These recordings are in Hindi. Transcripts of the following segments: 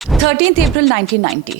13 अप्रैल 1990,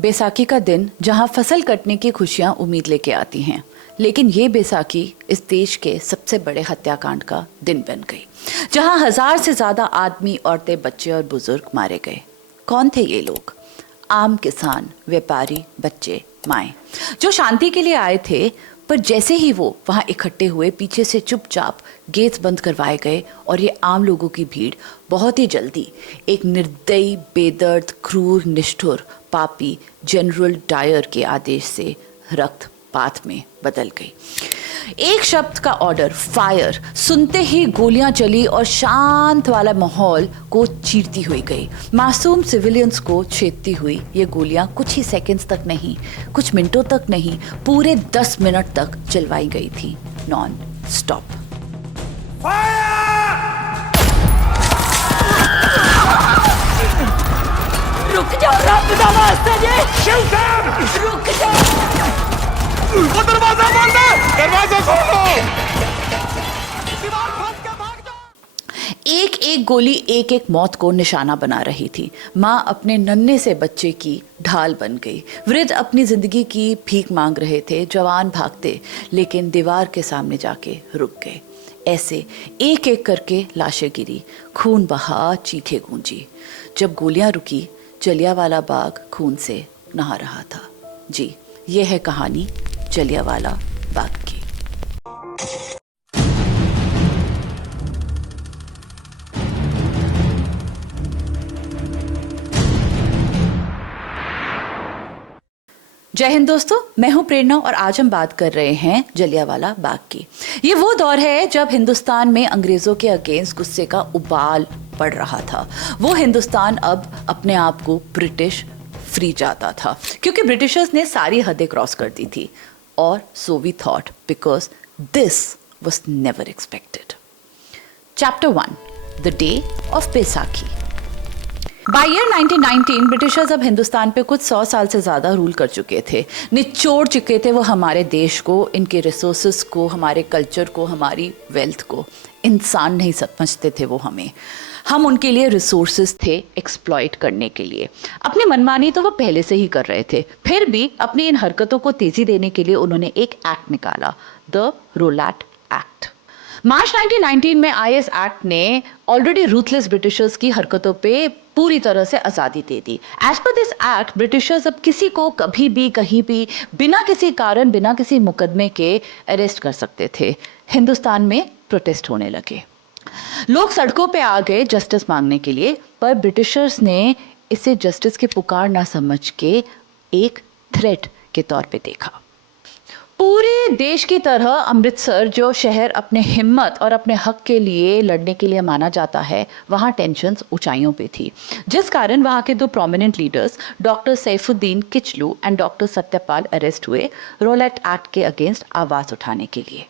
बैसाखी का दिन जहां फसल कटने की खुशियां उम्मीद लेके आती हैं, लेकिन ये बैसाखी इस देश के सबसे बड़े हत्याकांड का दिन बन गई, जहां 1000 से ज्यादा आदमी, औरतें, बच्चे और बुजुर्ग मारे गए। कौन थे ये लोग? आम किसान, व्यापारी, बच्चे, माएं, जो शांति के लिए आए थे, पर जैसे ही वो वहां इकट्ठे हुए, पीछे से चुपचाप गेट्स बंद करवाए गए और ये आम लोगों की भीड़ बहुत ही जल्दी एक निर्दयी, बेदर्द, क्रूर, निष्ठुर, पापी जनरल डायर के आदेश से रक्तपात में बदल गई। एक शब्द का ऑर्डर, फायर, सुनते ही गोलियां चली और शांत वाला माहौल को चीरती हुई गई। मासूम सिविलियंस को छेदती हुई ये गोलियां कुछ ही सेकंड्स तक नहीं, कुछ मिनटों तक नहीं, पूरे 10 मिनट तक चलवाई गई थी, नॉन स्टॉप। रुक जाओ, रब दा वास्ता जी, रुक जाओ। वो दरवाजा बंद है, दरवाजा खोलो। एक एक गोली एक एक मौत को निशाना बना रही थी। माँ अपने नन्हे से बच्चे की ढाल बन गई। वृद्ध अपनी जिंदगी की भीख मांग रहे थे। जवान भागते, लेकिन दीवार के सामने जाके रुक गए। ऐसे एक एक करके लाशें गिरी, खून बहा, चीखें गूंजी। जब गोलियां रुकी, जलियांवाला बाग खून से नहा रहा था। जी, ये है कहानी जलियांवाला बाग की। जय हिंद दोस्तों, मैं हूं प्रेरणा और आज हम बात कर रहे हैं जलियांवाला बाग की। ये वो दौर है जब हिंदुस्तान में अंग्रेजों के अगेंस्ट गुस्से का उबाल पड़ रहा था। वो हिंदुस्तान अब अपने आप को ब्रिटिश फ्री चाहता था, क्योंकि ब्रिटिशर्स ने सारी हदें क्रॉस कर दी थी। और so we thought, because this was never expected. Chapter 1, the day of Baisakhi. By year 1919 Britishers अब हिंदुस्तान पे कुछ 100 साल से ज़्यादा रूल कर चुके थे। निचोड़ चुके थे वो हमारे देश को, इनके रिसोर्सेज को, हमारे कल्चर को, हमारी वेल्थ को। इंसान नहीं समझते थे वो हमें, हम उनके लिए रिसोर्सेज थे एक्सप्लॉइट करने के लिए। अपनी मनमानी तो वो पहले से ही कर रहे थे, फिर भी अपनी इन हरकतों को तेज़ी देने के लिए उन्होंने एक एक्ट निकाला, द रोलैट एक्ट। मार्च 1919 में आए इस एक्ट ने ऑलरेडी रूथलेस ब्रिटिशर्स की हरकतों पे पूरी तरह से आज़ादी दे दी। As per this act, Britishers अब किसी को कभी भी, कहीं भी, बिना किसी कारण, बिना किसी मुकदमे के अरेस्ट कर सकते थे। हिंदुस्तान में प्रोटेस्ट होने लगे, लोग सड़कों पे आ गए जस्टिस मांगने के लिए, पर ब्रिटिशर्स ने इसे जस्टिस की पुकार ना समझ के एक थ्रेट के तौर पे देखा। पूरे देश की तरह अमृतसर, जो शहर अपने हिम्मत और अपने हक के लिए लड़ने के लिए माना जाता है, वहाँ टेंशन्स ऊंचाइयों पे थी, जिस कारण वहाँ के 2 prominent leaders, doctor Saifuddin Kitchlew and doctor Satyapal, arrest हुए रोलैट एक्ट के अगेंस्ट आवाज़ उठाने के लिए।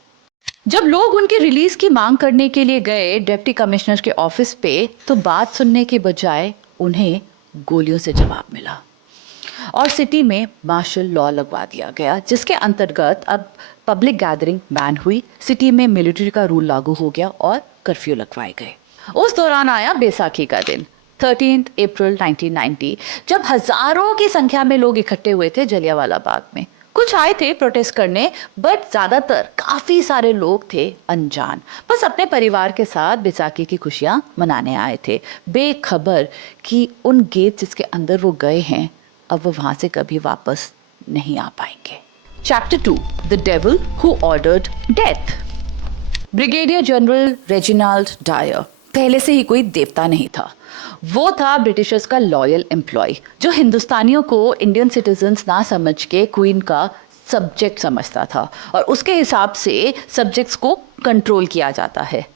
जब लोग उनकी रिलीज की मांग करने के लिए गए डिप्टी कमिश्नर के ऑफिस पे, तो बात सुनने के बजाय उन्हें गोलियों से जवाब मिला और सिटी में मार्शल लॉ लगवा दिया गया, जिसके अंतर्गत अब पब्लिक गैदरिंग बैन हुई, सिटी में मिलिट्री का रूल लागू हो गया और कर्फ्यू लगवाए गए। उस दौरान आया बैसाखी का दिन, 13 अप्रैल 1990, जब हजारों की संख्या में लोग इकट्ठे हुए थे जलियांवाला बाग में। कुछ आए थे प्रोटेस्ट करने, बट ज्यादातर, काफी सारे लोग थे अनजान, बस अपने परिवार के साथ बैसाखी की खुशियां मनाने आए थे, बेखबर कि उन गेट जिसके अंदर वो गए हैं, अब वो वहां से कभी वापस नहीं आ पाएंगे। Chapter 2, the devil who ordered death. Brigadier general Reginald Dyer पहले से ही कोई देवता नहीं था। वो था ब्रिटिशर्स का लॉयल एम्प्लॉय, जो हिंदुस्तानियों को इंडियन सिटीजन्स ना समझ के क्वीन का सब्जेक्ट समझता था, और उसके हिसाब से सब्जेक्ट्स को कंट्रोल किया जाता है।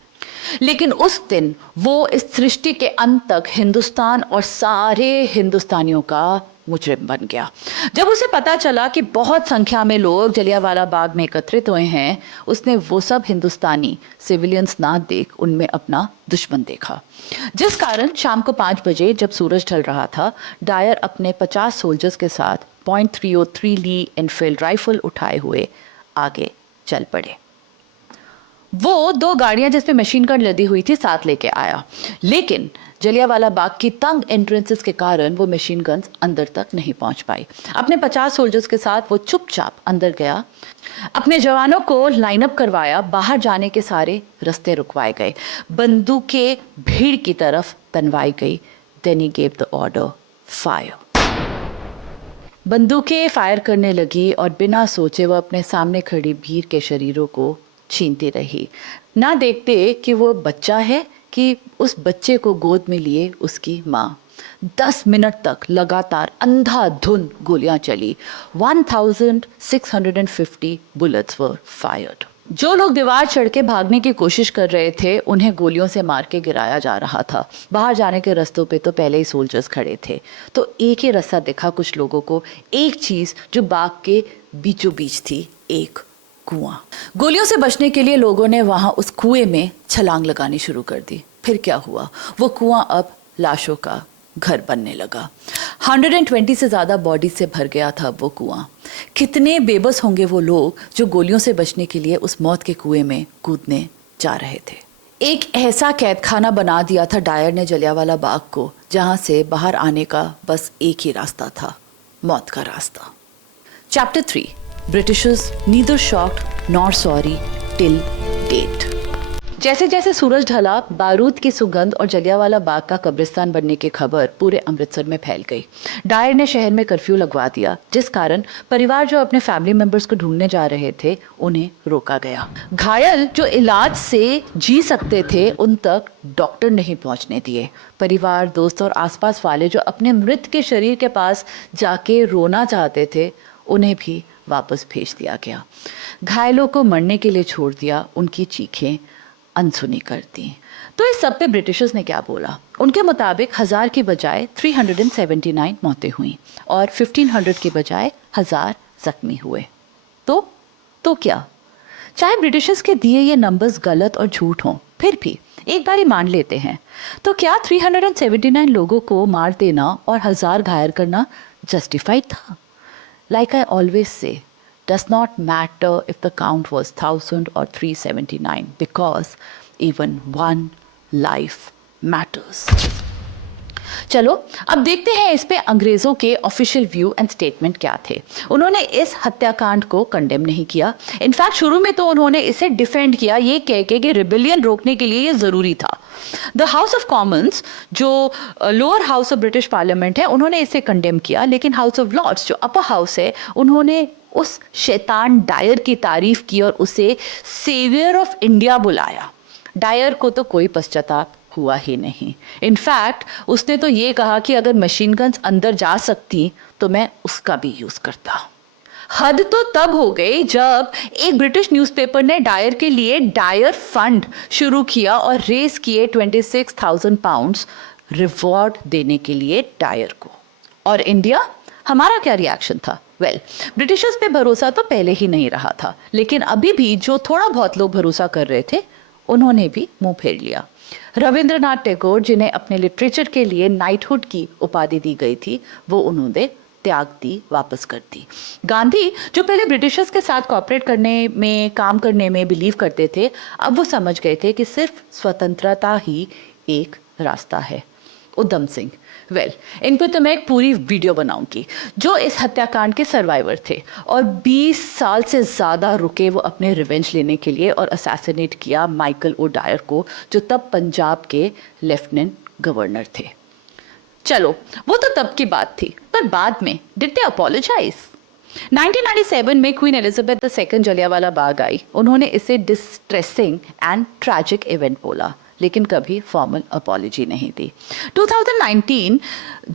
लेकिन उस दिन वो इस सृष्टि के अंत तक हिंदुस्तान और सारे हिंदुस्तानियों का मुजरिम बन गया। जब उसे पता चला कि बहुत संख्या में लोग जलियांवाला बाग में एकत्रित हुए हैं, उसने वो सब हिंदुस्तानी सिविलियंस ना देख उनमें अपना दुश्मन देखा, जिस कारण शाम को 5 बजे जब सूरज ढल रहा था, डायर अपने 50 सोल्जर्स के साथ .303 ली एनफील्ड राइफल उठाए हुए आगे चल पड़े। वो 2 गाड़ियां जिसपे मशीन गन लदी हुई थी साथ लेके आया, लेकिन जलियांवाला बाग की तंग एंट्रेंसेस के कारण वो मशीन गन्स अंदर तक नहीं पहुंच पाई। अपने 50 सोल्जर्स के साथ वो चुपचाप अंदर गया, अपने जवानों को लाइन अप करवाया, बाहर जाने के सारे रास्ते रुकवाए गए, बंदूकें भीड़ की तरफ तनवाई गई। Then he gave the order fire. बंदूकें फायर करने लगी और बिना सोचे वो अपने सामने खड़ी भीड़ के शरीरों को छीनती रही, ना देखते कि वो बच्चा है कि उस बच्चे को गोद में लिए उसकी माँ। 10 मिनट तक लगातार अंधाधुंध गोलियां चली। 1650 बुलेट्स वर फायर्ड। जो लोग दीवार चढ़ के भागने की कोशिश कर रहे थे उन्हें गोलियों से मार के गिराया जा रहा था। बाहर जाने के रास्तों पे तो पहले ही सोल्जर्स खड़े थे, तो एक ही रास्ता दिखा कुछ लोगों को, एक चीज जो बाग के बीचों बीच थी, एक कुआं। गोलियों से बचने के लिए लोगों ने वहां उस कुएं में छलांग लगानी शुरू कर दी। फिर क्या हुआ, वो कुआं अब लाशों का घर बनने लगा। 120 से ज्यादा बॉडी से भर गया था वो कुआं। कितने बेबस होंगे वो लोग जो गोलियों से बचने के लिए उस मौत के कुएं में कूदने जा रहे थे। एक ऐसा कैद खाना बना दिया था डायर ने जलियांवाला बाग को, जहां से बाहर आने का बस एक ही रास्ता था, मौत का रास्ता। Chapter 3, Britishers neither shocked nor sorry till date. जैसे जैसे सूरज ढला, बारूद की सुगंध और जलियांवाला बाग का कब्रिस्तान बनने की खबर पूरे अमृतसर में फैल गई। डायर ने शहर में कर्फ्यू लगवा दिया, जिस कारण परिवार जो अपने फैमिली मेंबर्स को ढूंढने जा रहे थे उन्हें रोका गया। घायल जो इलाज से जी सकते थे उन तक डॉक्टर नहीं पहुंचने दिए। परिवार, दोस्त और आसपास वाले जो अपने मृत के शरीर के पास जाके रोना चाहते थे उन्हें भी वापस भेज दिया गया। घायलों को मरने के लिए छोड़ दिया, उनकी चीखें अनसुनी कर दी। तो इस सब पे ब्रिटिशर्स ने क्या बोला? उनके मुताबिक 1000 की बजाय 379 मौतें हुई और 1500 की बजाय 1000 जख्मी हुए। तो क्या? चाहे ब्रिटिशर्स के दिए ये नंबर्स गलत और झूठ हों, फिर भी एक बार ही मान लेते हैं, तो क्या 379 लोगों को मार देना और 1000 घायल करना जस्टिफाइड था? Like I always say, does not matter if the count was 1000 or 379 because even one life matters. चलो अब देखते हैं इस पे अंग्रेजों के ऑफिशियल व्यू एंड स्टेटमेंट क्या थे। उन्होंने इस हत्याकांड को कंडेम नहीं किया। इनफैक्ट शुरू में तो उन्होंने इसे डिफेंड किया, ये कह के कि रिबेलियन रोकने के लिए ये जरूरी था। द हाउस ऑफ कॉमन्स, जो lower house of British parliament है, उन्होंने इसे कंडेम किया, लेकिन हाउस ऑफ लॉर्ड्स जो अपर हाउस है, उन्होंने उस शैतान डायर की तारीफ की और उसे सेवियर ऑफ इंडिया बुलाया। डायर को तो कोई पश्चाताप हुआ ही नहीं। इनफैक्ट उसने तो ये कहा कि अगर मशीन गन्स अंदर जा सकती तो मैं उसका भी यूज करता। हद तो तब हो गई जब एक ब्रिटिश न्यूज़पेपर ने डायर के लिए डायर फंड शुरू किया और रेस किए 26,000 पाउंड्स रिवॉर्ड देने के लिए डायर को। और इंडिया, हमारा क्या रिएक्शन था? ब्रिटिशर्स पे भरोसा तो पहले ही नहीं रहा था, लेकिन अभी भी जो थोड़ा बहुत लोग भरोसा कर रहे थे उन्होंने भी मुंह फेर लिया। रविंद्रनाथ टैगोर, जिन्हें अपने लिटरेचर के लिए नाइटहुड की उपाधि दी गई थी, वो उन्होंने त्याग दी, वापस कर दी। गांधी, जो पहले ब्रिटिशर्स के साथ कॉपरेट करने में, काम करने में बिलीव करते थे, अब वो समझ गए थे कि सिर्फ स्वतंत्रता ही एक रास्ता है। उधम सिंह, इन पर तो मैं एक पूरी वीडियो बनाऊंगी, जो इस हत्याकांड के सर्वाइवर थे और 20 साल से ज़्यादा रुके वो अपने रिवेंज लेने के लिए और असैसिनेट किया माइकल ओ डायर को, जो तब पंजाब के लेफ्टिनेंट गवर्नर थे। चलो वो तो तब की बात थी, पर बाद में डिड दे अपोलोजाइज? 1997 में queen Elizabeth II Jallianwala Bagh आई। उन्होंने इसे डिस्ट्रेसिंग एंड ट्रैजिक इवेंट बोला, लेकिन कभी फॉर्मल अपॉलॉजी नहीं दी। 2019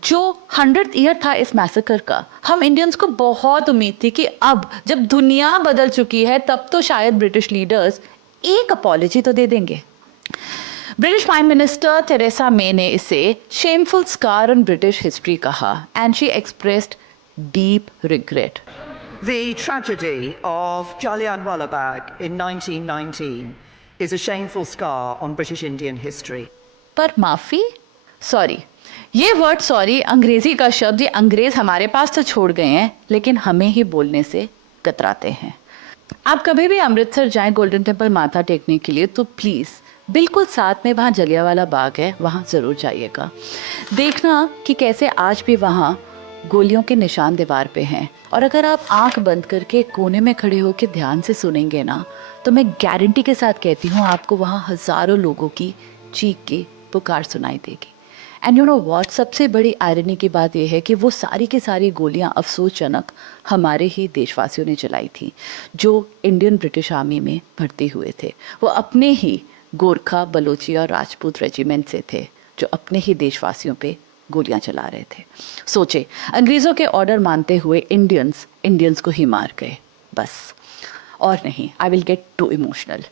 जो 100th ईयर था इस मैसेकर का, हम इंडियंस को बहुत उम्मीद थी कि अब जब दुनिया बदल चुकी है तब तो शायद ब्रिटिश लीडर्स एक अपॉलॉजी तो दे देंगे। British prime minister Theresa May ने इसे shameful scar on British history कहा and she expressed deep regret. The tragedy of Jallianwala Bagh in 1919 is a shameful scar on British Indian history. पर माफी, सॉरी, ये वर्ड सॉरी अंग्रेजी का शब्द, ये अंग्रेज हमारे पास तो छोड़ गए हैं, लेकिन हमें ही बोलने से कतराते हैं। आप कभी भी अमृतसर जाएं गोल्डन टेम्पल माथा टेकने के लिए तो प्लीज़ बिल्कुल साथ में वहाँ जलियांवाला बाग है, वहाँ ज़रूर जाइएगा। देखना कि कैसे आज भी वहाँ गोलियों के निशान दीवार पे हैं। और अगर आप आंख बंद करके कोने में खड़े होकर ध्यान से सुनेंगे ना, तो मैं गारंटी के साथ कहती हूँ आपको वहाँ हज़ारों लोगों की चीख की पुकार सुनाई देगी। एंड यू नो व्हाट, सबसे बड़ी आयरनी की बात यह है कि वो सारी की सारी गोलियां अफसोसजनक हमारे ही देशवासियों ने चलाई थी, जो इंडियन ब्रिटिश आर्मी में भर्ती हुए थे। वो अपने ही गोरखा, बलोची और राजपूत रेजिमेंट से थे, जो अपने ही देशवासियों पे गोलियां चला रहे थे। सोचे, अंग्रेज़ों के ऑर्डर मानते हुए इंडियंस को ही मार गए, बस और नहीं। I will get too emotional,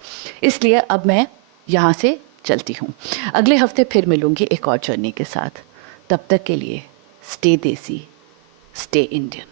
इसलिए अब मैं यहाँ से चलती हूँ। अगले हफ्ते फिर मिलूंगी एक और जर्नी के साथ। तब तक के लिए स्टे देसी, स्टे इंडियन।